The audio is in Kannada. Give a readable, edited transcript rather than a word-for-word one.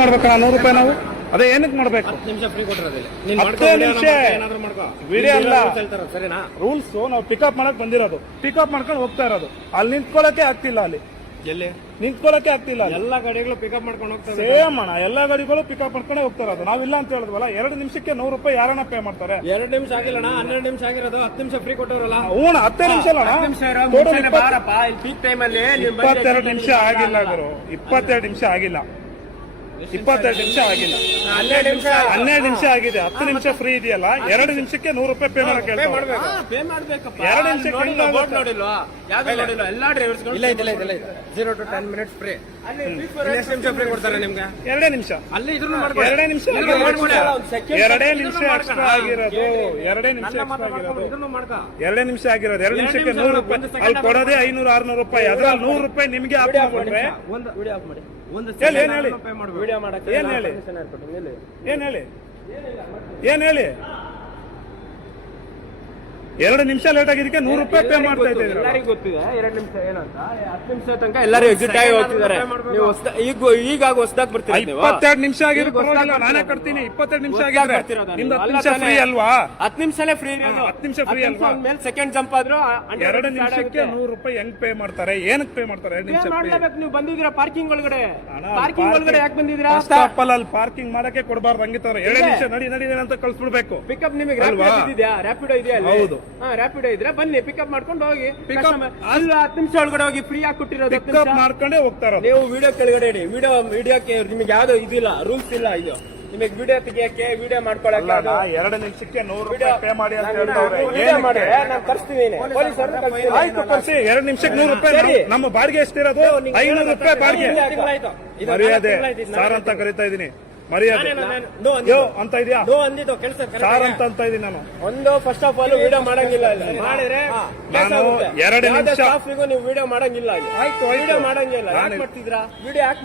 ಮಾಡ್ಬೇಕಣ್ಣ 100 ರೂಪಾಯಿ ನಾವು ಅದೇ ಏನಕ್ಕೆ ಮಾಡ್ಬೇಕು? 10 ನಿಮಿಷ ಫ್ರೀ ಕೊಟ್ಟಿರೋದಿಲ್ಲ. 10 ನಿಮಿಷ ವಿಡಿಯೋ ಅಲ್ಲ, ಸರಿನಾ? ರೂಲ್ಸ್. ನಾವು ಪಿಕಪ್ ಮಾಡಕ್ ಬಂದಿರೋದು, ಪಿಕಪ್ ಮಾಡ್ಕೊಂಡು ಹೋಗ್ತಾ ಇರೋದು. ಅಲ್ಲಿ ನಿಂತ್ಕೊಳ್ಳಕ್ಕೆ ಆಗ್ತಿಲ್ಲ, ಅಲ್ಲಿ ಎಲ್ಲಿ ನಿಂತ್ಕೊಳ್ಳಕ್ಕೆ ಆಗ್ತಿಲ್ಲ. ಎಲ್ಲಾ ಗಾಡಿಗಳು ಪಿಕಪ್ ಮಾಡ್ಕೊಂಡು ಹೋಗ್ತಾರೆ. ಸೇಮ್ ಅಣ್ಣ, ಎಲ್ಲಾ ಗಾಡಿಗಳು ಪಿಕಪ್ ಮಾಡ್ಕೊಂಡೆ ಹೋಗ್ತಾ ಇರೋದು. ನಾವಿಲ್ಲ ಅಂತ ಹೇಳಿದ್ವಲ್ಲ. 2 ನಿಮಿಷಕ್ಕೆ 100 ರೂಪಾಯಿ ಯಾರನ್ನ ಪೇ ಮಾಡ್ತಾರೆ? 2 ನಿಮಿಷ ಆಗಿಲ್ಲಣ್ಣ, 12 ನಿಮಿಷ ಆಗಿರೋದು. 10 ನಿಮಿಷ ಫ್ರೀ ಕೊಟ್ಟವರಲ್ಲ. ಹೂಣ 10 ನಿಮಿಷ ಅಲ್ಲ 10 ನಿಮಿಷ ಪೀಕ್ ಟೈಮ್ ಅಲ್ಲಿ 22 ನಿಮಿಷ ಆಗಿಲ್ಲ ಗುರು, 22 ನಿಮಿಷ ಆಗಿಲ್ಲ, 22 ನಿಮಿಷ ಆಗಿಲ್ಲ, 12 ನಿಮಿಷ ಆಗಿದೆ. 10 ನಿಮಿಷ ಫ್ರೀ ಇದೆಯಲ್ಲ, 2 ನಿಮಿಷಕ್ಕೆ 100 ರೂಪಾಯಿ ಪೇ ಮಾಡಕ್ಕೆ ಪೇ ಮಾಡ್ಬೇಕಪ್ಪ. 2 ನಿಮಿಷಕ್ಕೆ ನೋಡಿಲ್ವಾ? ಯಾವ್ದು ನೋಡಿಲ್ವಾ? ಎಲ್ಲಾ ಡ್ರೈವರ್ಸ್ ಇಲ್ಲ 0 to 10 minutes ಫ್ರೀ. ಎಷ್ಟು ನಿಮಿಷ ಫ್ರೀ ಕೊಡ್ತಾರೆ ನಿಮ್ಗೆ? 2 ನಿಮಿಷ. ಅಲ್ಲಿ ಇದ್ರೂ 2 ನಿಮಿಷ 2 ನಿಮಿಷ ಎಕ್ಸ್ಟ್ರಾ ಆಗಿರೋದು. 2 ನಿಮಿಷ ಎಕ್ಸ್ಟ್ರಾ ಆಗಿರೋದು. 2 ನಿಮಿಷ ಆಗಿರೋದು. 2 ನಿಮಿಷಕ್ಕೆ 100 ರೂಪಾಯಿ. ಅಲ್ಲಿ ಕೊಡೋದೇ 500-600 ರೂಪಾಯಿ. ಅದ್ರಲ್ಲಿ 100 ರೂಪಾಯಿ ನಿಮ್ಗೆ ಆಫ್ ಮಾಡ್ಬಿಟ್ರೆ ಒಂದು ವಿಡಿಯೋ ಆಫ್ ಮಾಡಿ. ಏನ್ ಹೇಳಿ? ವಿಡಿಯೋ ಮಾಡಕ್ಕೆ ಏನ್ ಹೇಳಿ? ಏನ್ ಹೇಳಿ? 2 ನಿಮಿಷ ಲೇಟ್ ಆಗಿದ್ದಕ್ಕೆ 100 ರೂಪಾಯಿ ಪೇ ಮಾಡ್ತಾ ಇದ್ದೀವಿ. ಎಲ್ಲರಿಗೂ ಗೊತ್ತಿದೆ 2 ನಿಮಿಷ ಏನಂತ. 10 ನಿಮಿಷ ತನಕ ಎಲ್ಲರೂ ಎಕ್ಸಿಟ್ ಆಗಿ ಹೋಗ್ತಿದ್ದಾರೆ. ನೀವು ಈಗ ಹೊಸದಾಗಿ ಬರ್ತೀರಾ. 22 ನಿಮಿಷ ಆಗಿರೋ ಪರವಾಗಿಲ್ಲ, ನಾನೇ ಕಟ್ತೀನಿ. 22 ನಿಮಿಷ ಆಗಿದ್ರೆ ನಿಮ್ದು 10 ನಿಮಿಷ ಫ್ರೀ ಅಲ್ವಾ? 10 ನಿಮಿಷನೇ ಫ್ರೀ. 10 ನಿಮಿಷ ಫ್ರೀ ಅಲ್ವಾ? ಮೇಲೆ ಸೆಕೆಂಡ್ ಜಂಪ್ ಆದ್ರೂ 2 ನಿಮಿಷಕ್ಕೆ 100 ರೂಪಾಯಿ ಹೆಂಗ್ ಪೇ ಮಾಡ್ತಾರೆ? ಏನಕ್ಕೆ ಪೇ ಮಾಡ್ತಾರೆ? 2 ನಿಮಿಷ ಮಾಡ್ಲೇಬೇಕು. ನೀವು ಬಂದಿದ್ದೀರಾ ಪಾರ್ಕಿಂಗ್ ಒಳಗಡೆ. ಪಾರ್ಕಿಂಗ್ ಒಳಗಡೆ ಯಾಕೆ ಬಂದಿದ್ದೀರಾ? ಅಲ್ಲಿ ಪಾರ್ಕಿಂಗ್ ಮಾಡಕ್ಕೆ ಕೊಡಬಾರ್ದು. ಹಂಗಿತ್ತವ್ರೆ 2 ನಿಮಿಷ ನಡಿ ಅಂತ ಕಳ್ಸ್ಬಿಡ್ಬೇಕು. ಪಿಕಪ್ ನಿಮಗೆ ರ್ಯಾಪಿಡೋ ಇದೆಯಾ? ಹೌದು, ರ್ಯಾಪಿಡೋ ಇದ್ರೆ ಬನ್ನಿ, ಪಿಕಪ್ ಮಾಡ್ಕೊಂಡು ಹೋಗಿ. ಅಲ್ಲ 10 ನಿಮಿಷ ಒಳಗಡೆ ಹೋಗಿ ಫ್ರೀ ಆಗಿ ಕೊಟ್ಟಿರೋದು. ಪಿಕಪ್ ಮಾಡ್ಕೊಂಡೇ ಹೋಗ್ತಾ ಇರೋದು. ನೀವು ವಿಡಿಯೋ ಕೆಳಗಡೆ ಇಡಿ. ವಿಡಿಯೋಕ್ಕೆ ನಿಮಗೆ ಯಾವ್ದು ಇದಿಲ್ಲ, ರೂಲ್ಸ್ ಇಲ್ಲ. ಇದು ನಿಮಗೆ ವಿಡಿಯೋ ತೆಗಿಯಕ್ಕೆ, ವಿಡಿಯೋ ಮಾಡ್ಕೊಳಕ್ಕೆ 2 ನಿಮಿಷಕ್ಕೆ 100 ರೂಪಾಯಿ ಪೇ ಮಾಡಿ ಅಂತ ಹೇಳ್ತವ್ರೆ. ನಾನು ಕರ್ಸ್ತೀನಿ. ಆಯ್ತು, ಕರ್ಸಿ. 2 ನಿಮಿಷಕ್ಕೆ 100 ರೂಪಾಯಿ. ನಮ್ಮ ಬಾಡಿಗೆ ಎಷ್ಟಿರೋದು? 500 ರೂಪಾಯಿ ಬಾಡಿಗೆ. ಮರ್ಯಾದೆ ಸಾರ್ ಅಂತ ಕರಿತಾ ಇದೀನಿ. ಮರ್ಯಾದೆ ಅಂತ ಇದೆಯಾ? ಸಾರ್ ಅಂತ ಇದೀನಿ ನಾನು. ಒಂದು ಫಸ್ಟ್ ಆಫ್ ಆಲ್ ವಿಡಿಯೋ ಮಾಡಂಗಿಲ್ಲ. ಮಾಡಿದ್ರೆ ನಾನು 2 ನಿಮಿಷ ನೀವು ವಿಡಿಯೋ ಮಾಡಂಗಿಲ್ಲ. ಆಯ್ತು, ವಿಡಿಯೋ ಮಾಡಂಗಿಲ್ಲ. ಯಾಕೆ ಮಾಡ್ತಿದ್ರಾ? ವಿಡಿಯೋ ಯಾಕೆ